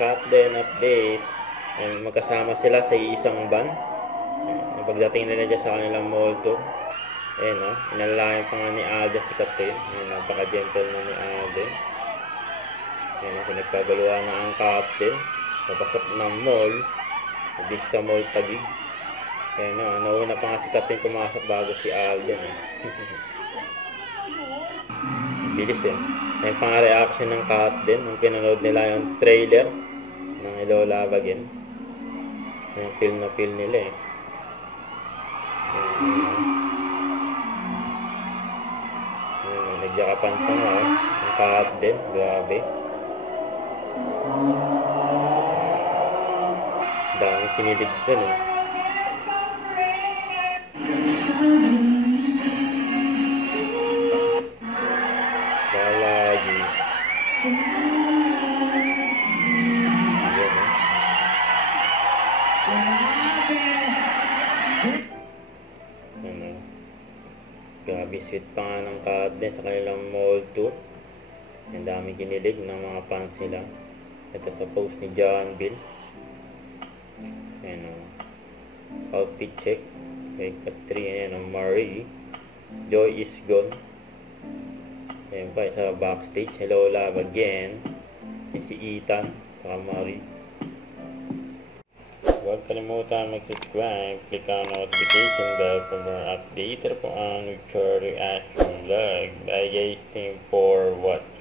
Cut din, update. Ayan, magkasama sila sa isang van. Ayan, pagdating nila dyan sa kanilang mall tour. Ayan o, inalalayan pa nga ni Alden si Catherine. Ayan, napaka-gentle na ni Alden. Ayan, pinagkagaluhan na ang captain. Papasok ng mall. Vista Mall Taguig. Ayan o, nauna pa nga si Catherine pumasok bago si Alden. Bilis eh. Ayan pa nga reaction ng Catherine nung pinanood nila yung trailer ng Hello Love Again. Ayan, feel na feel nila eh. Ayan, nagyakapan pa nga oh. Ang Catherine, grabe. Daming kinilig dun eh. Lagi. Ayan eh. Ano, grabe sweet pa nga ng Catherine sa kanilang mall tour. Ang daming kinilig ng mga fans nila. Ito sa post ni John Bill. Ayan o, outfit check kay Catherine. Ayan o, Marie, Joy is gone. Ayan pa, sa backstage, Hello Love Again. Ayan si Ethan, saka Marie. Huwag kalimutan mag-subscribe, click ang notification bell for more update po ang Victory Reaction Vlog. Bye guys, thank you for watching.